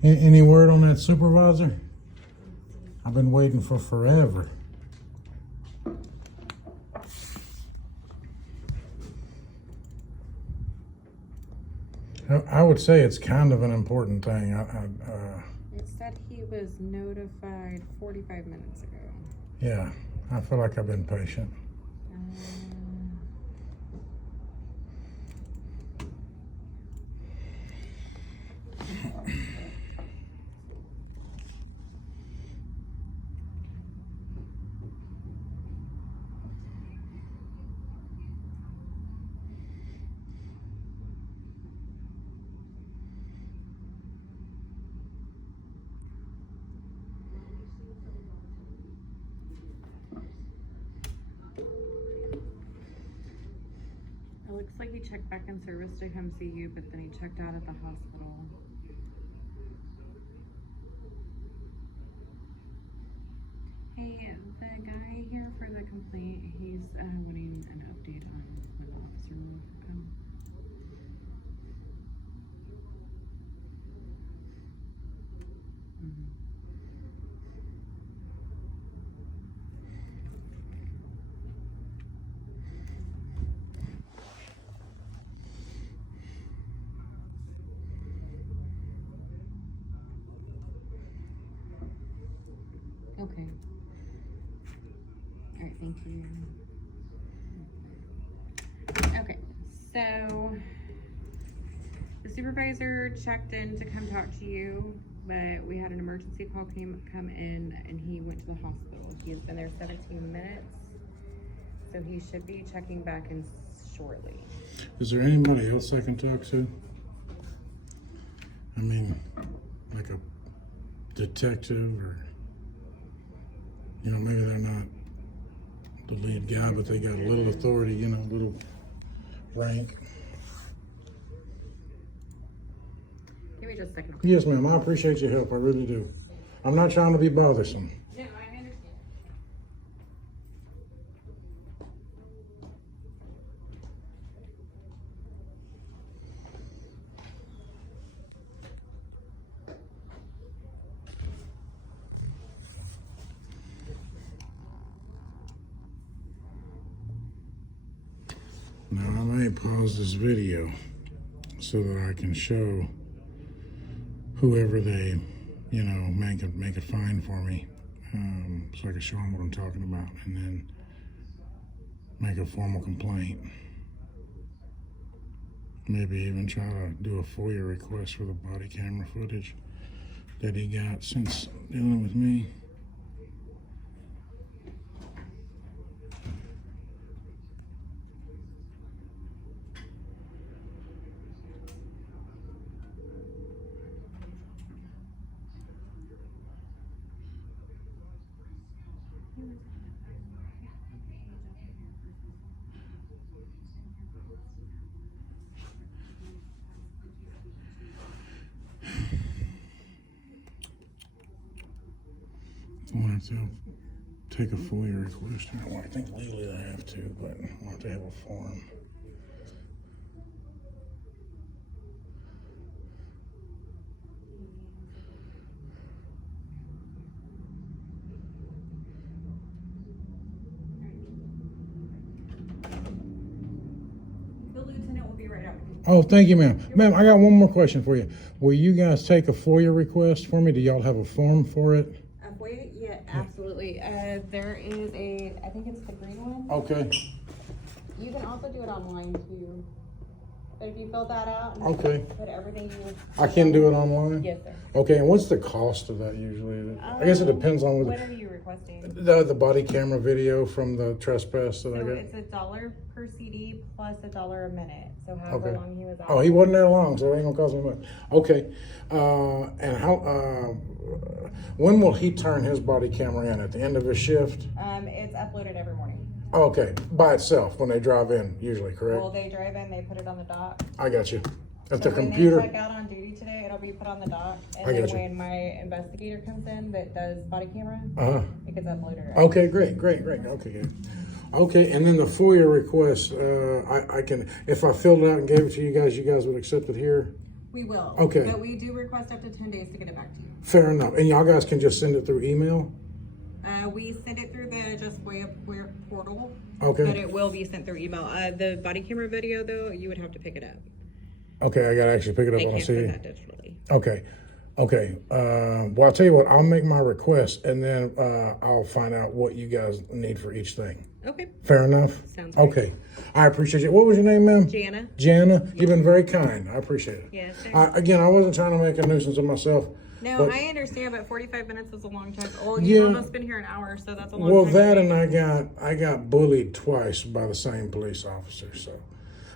Any word on that supervisor? I've been waiting for forever. I would say it's kind of an important thing. It said he was notified 45 minutes ago. Yeah, I feel like I've been patient. It looks like he checked back in service to come see you, but then he checked out at the hospital. Hey, the guy here for the complaint, he's wanting an update on when the officer will come. Okay. All right, thank you. Okay, so the supervisor checked in to come talk to you, but we had an emergency call come in and he went to the hospital. He's been there 17 minutes, so he should be checking back in shortly. Is there anybody else I can talk to? I mean, like a detective or, you know, maybe they're not the lead guy, but they got a little authority, you know, a little rank. Give me just a second. Yes, ma'am, I appreciate your help, I really do. I'm not trying to be bothersome. No, I understand. Now, I may pause this video so that I can show whoever they, you know, make a fine for me, so I can show them what I'm talking about, and then make a formal complaint. Maybe even try to do a FOIA request for the body camera footage that he got since dealing with me. I want to take a FOIA request. Well, I think legally I have to, but I want to have a form. The lieutenant will be right out. Oh, thank you, ma'am. Ma'am, I got one more question for you. Will you guys take a FOIA request for me? Do y'all have a form for it? FOIA? Yeah, absolutely. There is I think it's the green one. Okay. You can also do it online too. But if you fill that out and Okay. put everything you I can do it online? Yes, sir. Okay, and what's the cost of that usually? I guess it depends on What are you requesting? the body camera video from the trespass that I So got. it's $1 per CD plus $1 a minute. So however long he was out. Oh, he wasn't there long, so it ain't gonna cost me much. Okay, and how? When will he turn his body camera in? At the end of his shift? It's uploaded every morning. Okay, by itself when they drive in, usually, correct? Well, they drive in, they put it on the dock. I got you. At So the when computer. they check out on duty today, it'll be put on the dock. And I then got you. when my investigator comes in that does body camera, Uh-huh. it gets uploaded. Okay, great. Okay, good. Okay, and then the FOIA request, I can, if I filled it out and gave it to you guys would accept it here? We will. Okay. But we do request up to 10 days to get it back to you. Fair enough. And y'all guys can just send it through email? We send it through the Just FOIA portal. Okay. But it will be sent through email. The body camera video, though, you would have to pick it up. Okay, I gotta actually pick it up They on a can't CD. send that digitally. Okay. Okay. Well, I'll tell you what, I'll make my request and then I'll find out what you guys need for each thing. Okay. Fair enough? Sounds great. Okay. I appreciate you. What was your name, ma'am? Jana? Jana? You've been very kind. I appreciate it. Yes. Again, I wasn't trying to make a nuisance of myself. No, but- I understand, but 45 minutes is a long time. Oh, you've Yeah. almost been here an hour, so that's a long Well, time. that to and wait. I got bullied twice by the same police officer. So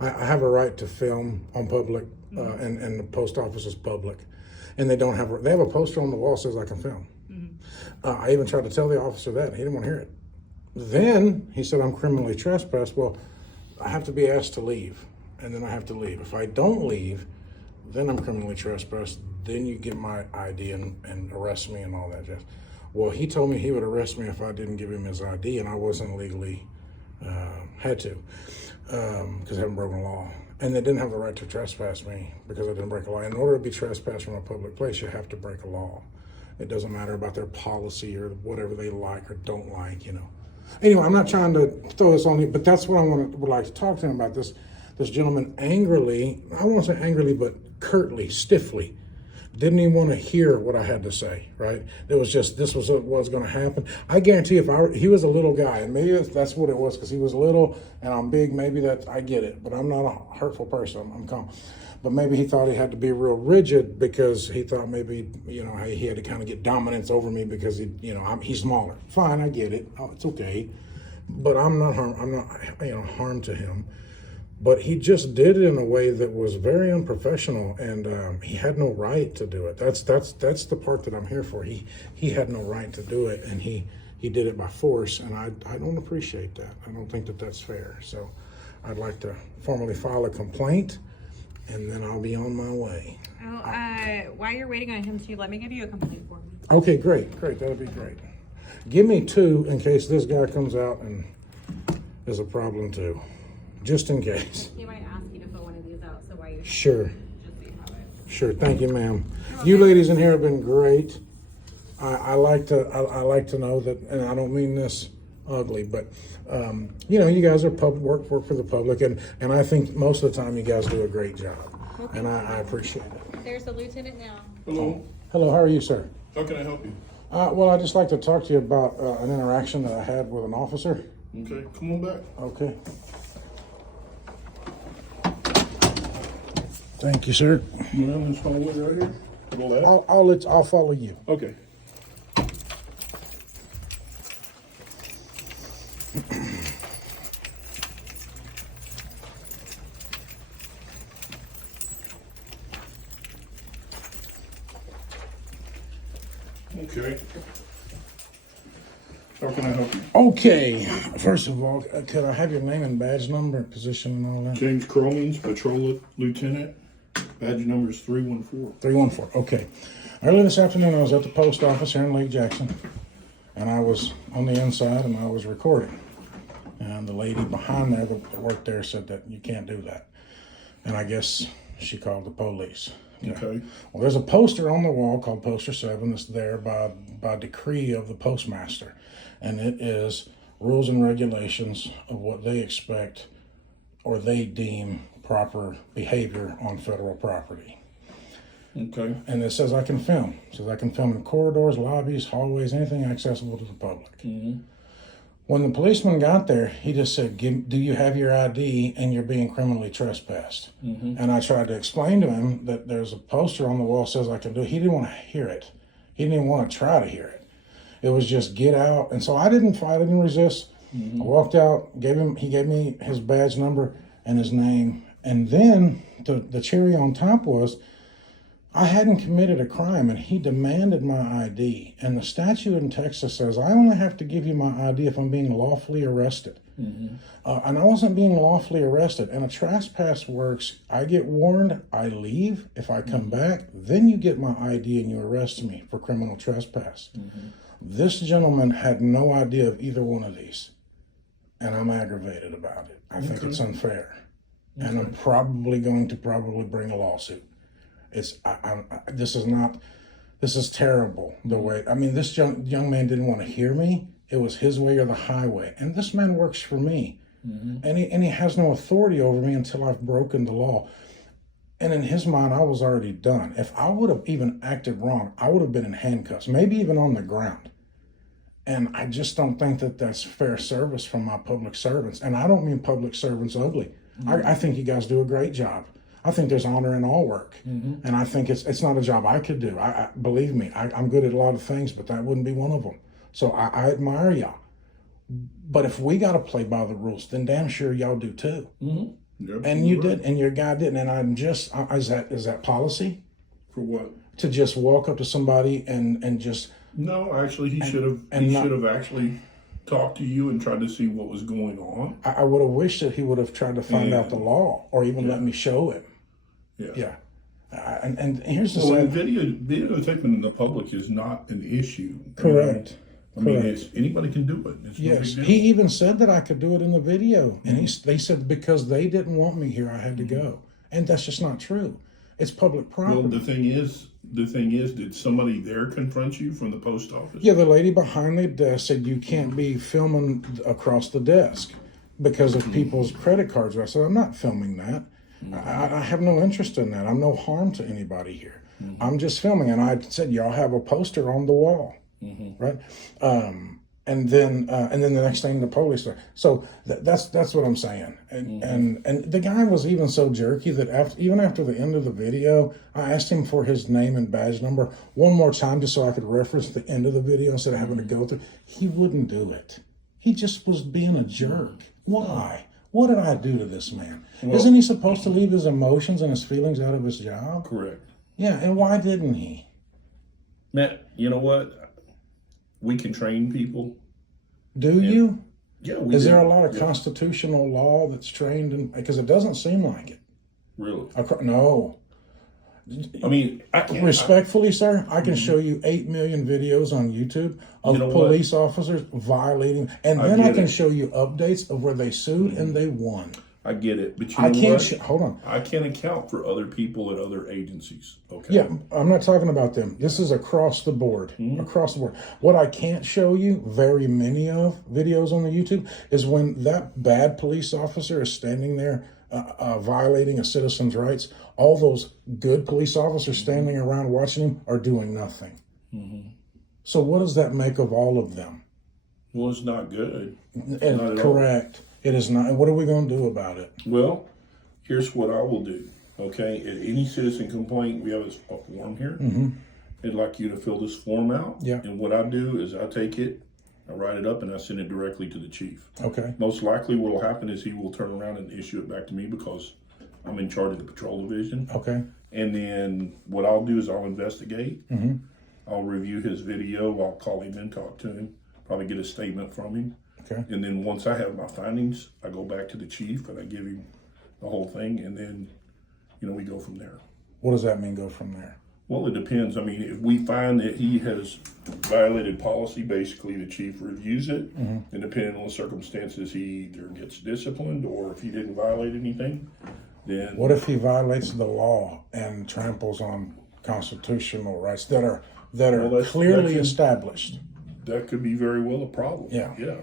I have a right to film on public, and the post office is public, and they have a poster on the wall that says I can film. I even tried to tell the officer that he didn't want to hear it. Then he said I'm criminally trespassed. Well, I have to be asked to leave, and then I have to leave. If I don't leave, then I'm criminally trespassed. Then you get my ID and arrest me and all that jazz. Well, he told me he would arrest me if I didn't give him his ID, and I wasn't legally had to because I haven't broken the law. And they didn't have the right to trespass me because I didn't break a law. In order to be trespassed from a public place, you have to break a law. It doesn't matter about their policy or whatever they like or don't like, you know. Anyway, I'm not trying to throw this on you, but that's what would like to talk to him about. This gentleman angrily, I won't say angrily, but curtly, stiffly, didn't even want to hear what I had to say, right? It was just, this was what was going to happen. I guarantee he was a little guy, and maybe that's what it was, because he was little and I'm big, maybe I get it, but I'm not a hurtful person, I'm calm. But maybe he thought he had to be real rigid because he thought maybe, you know, he had to kind of get dominance over me because he's smaller. Fine, I get it, it's okay. But I'm not harm to him. But he just did it in a way that was very unprofessional, and he had no right to do it. That's the part that I'm here for. He had no right to do it, and he did it by force, and I don't appreciate that. I don't think that that's fair. So I'd like to formally file a complaint, and then I'll be on my way. Oh, while you're waiting on him to, let me give you a complaint form. Okay, great, that'd be great. Give me 2 in case this guy comes out and is a problem too. Just in case. He might ask you to fill one of these out, so while you Sure. just so you have it. Sure. Thank you, ma'am. You ladies in here have been great. I like to know that, and I don't mean this ugly, but you guys are work for the public, and I think most of the time you guys do a great job, and I appreciate it. There's a lieutenant now. Hello, Hello. How are you, sir? how can I help you? Well, I'd just like to talk to you about an interaction that I had with an officer. Okay, come on back. Okay. Thank you, sir. You know this hallway right here? Go left. I'll follow you. Okay. Okay. How can I help you? Okay. First of all, could I have your name and badge number, position, and all that? James Cromings, Patrol Lieutenant. Badge number is 314. 314. Okay. Early this afternoon, I was at the post office here in Lake Jackson, and I was on the inside and I was recording. And the lady behind there that worked there said that you can't do that. And I guess she called the police. Okay. Well, there's a poster on the wall called Poster 7 that's there by decree of the postmaster. And it is rules and regulations of what they expect or they deem proper behavior on federal property. Okay. And it says I can film. It says I can film in corridors, lobbies, hallways, anything accessible to the public. Mm-hmm. When the policeman got there, he just said, do you have your ID and you're being criminally trespassed? Mm-hmm. And I tried to explain to him that there's a poster on the wall that says I can do it. He didn't want to hear it. He didn't even want to try to hear it. It was just get out. And so I didn't fight, I didn't resist. Mm-hmm. I walked out, he gave me his badge number and his name. And then the cherry on top was I hadn't committed a crime, and he demanded my ID. And the statute in Texas says I only have to give you my ID if I'm being lawfully arrested. Mm-hmm. And I wasn't being lawfully arrested. And a trespass works. I get warned, I leave. If I come back, then you get my ID and you arrest me for criminal trespass. Mm-hmm. This gentleman had no idea of either one of these. And I'm aggravated about it. I think it's unfair. And I'm probably going to bring a lawsuit. This is not. This is terrible. The way I mean, this young man didn't want to hear me. It was his way or the highway. And this man works for me, and he has no authority over me until I've broken the law. And in his mind, I was already done. If I would have even acted wrong, I would have been in handcuffs, maybe even on the ground. And I just don't think that that's fair service from my public servants. And I don't mean public servants ugly. I think you guys do a great job. I think there's honor in all work. And I think it's not a job I could do. I believe me, I'm good at a lot of things, but that wouldn't be one of them. So I admire y'all. But if we got to play by the rules, then damn sure y'all do too. And you did, and your guy didn't. And I'm just, is that policy? For what? To just walk up to somebody and just. No, actually, he should have actually talked to you and tried to see what was going on. I would have wished that he would have tried to find out the law, or even let me show him. Yeah. And here's the Well, sad. videotaping in the public is not an issue. Correct. I mean, anybody can do it. It's no Yes, big deal. he even said that I could do it in the video, and they said because they didn't want me here, I had to go, and that's just not true. It's public property. Well, the thing is, did somebody there confront you from the post office? Yeah, the lady behind the desk said you can't be filming across the desk because of people's credit cards. I said I'm not filming that. I have no interest in that. I'm no harm to anybody here. I'm just filming, and I said y'all have a poster on the wall. Right, and then the next thing the police are. So that's what I'm saying. And the guy was even so jerky that even after the end of the video, I asked him for his name and badge number one more time just so I could reference the end of the video instead of having to go through. He wouldn't do it. He just was being a jerk. Why? What did I do to this man? Isn't he supposed to leave his emotions and his feelings out of his job? Correct. Yeah, and why didn't he? Matt, you know what? We can train people. Do you? Yeah, Is there a lot of constitutional law that's trained in? Because it doesn't seem like it. Really? No. I mean, I can't. Respectfully, sir, I can show you 8 million videos on YouTube of police officers violating, and then I can show you updates of where they sued and they won. I get it, but I can't. Hold on. I can't account for other people at other agencies. Okay. Yeah, I'm not talking about them. This is across the board. Across the board. What I can't show you very many of videos on the YouTube is when that bad police officer is standing there violating a citizen's rights. All those good police officers standing around watching him are doing nothing. So what does that make of all of them? Well, it's not good. And Not at all. correct. It is not. What are we going to do about it? Well, here's what I will do. Okay, at any citizen complaint, we have a form here. I'd like you to fill this form out. Yeah. And what I do is I take it, I write it up, and I send it directly to the chief. Okay. Most likely what will happen is he will turn around and issue it back to me because I'm in charge of the patrol division. Okay. And then what I'll do is I'll investigate. I'll review his video. I'll call him and talk to him. Probably get a statement from him. Okay. And then once I have my findings, I go back to the chief and I give him the whole thing. And then, we go from there. What does that mean, go from there? Well, it depends. I mean, if we find that he has violated policy, basically the chief reviews it. And depending on the circumstances, he either gets disciplined or if he didn't violate anything, then... What if he violates the law and tramples on constitutional rights that are clearly established? That could be very well a problem. Yeah. Yeah.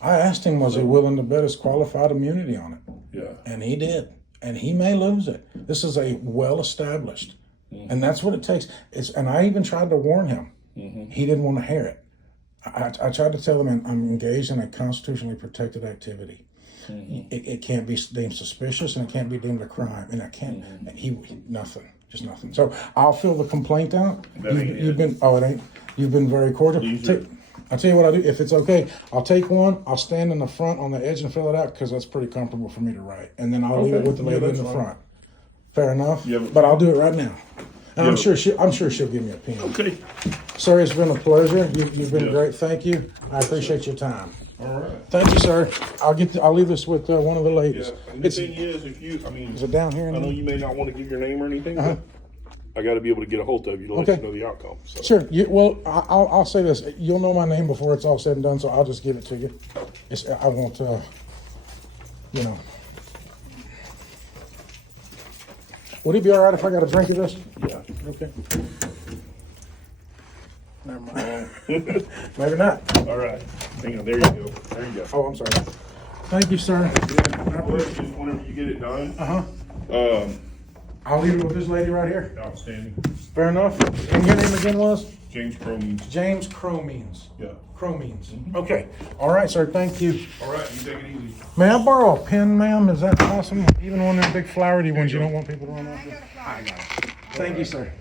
I asked him, was he willing to bet his qualified immunity on it? Yeah. And he did. And he may lose it. This is a well-established. And that's what it takes. And I even tried to warn him. He didn't want to hear it. I tried to tell him I'm engaged in a constitutionally protected activity. It can't be deemed suspicious and it can't be deemed a crime. And I can't, nothing, just nothing. So I'll fill the complaint out. You've been very cordial. I'll tell you what I'll do. If it's okay, I'll take one. I'll stand in the front on the edge and fill it out because that's pretty comfortable for me to write. And then I'll leave it with the lady in the front. Fair enough. But I'll do it right now. And I'm sure she'll give me a pen. Okay. Sir, it's been a pleasure. You've been great. Thank you. I appreciate your time. All right. Thank you, sir. I'll leave this with one of the ladies. Yeah. And the thing is, Is it down here? I know you may not want to give your name or anything, but I got to be able to get a hold of you to let you know the outcome. So. Sure. I'll say this. You'll know my name before it's all said and done, so I'll just give it to you. I won't, Would it be all right if I got a drink of this? Yeah. Okay. Never mind. Maybe not. All right. Hang on. There you go. There you go. Oh, I'm sorry. Thank you, sir. Well, just whenever you get it done. Uh-huh. I'll leave it with this lady right here. Outstanding. Fair enough. And your name again was? James Cromie. James Cromines. Yeah. Cromines. Okay. All right, sir. Thank you. All right. You take it easy. May I borrow a pen, ma'am? Is that possible? Even one of them big flowery ones you don't want people to run off with? Thank you, sir.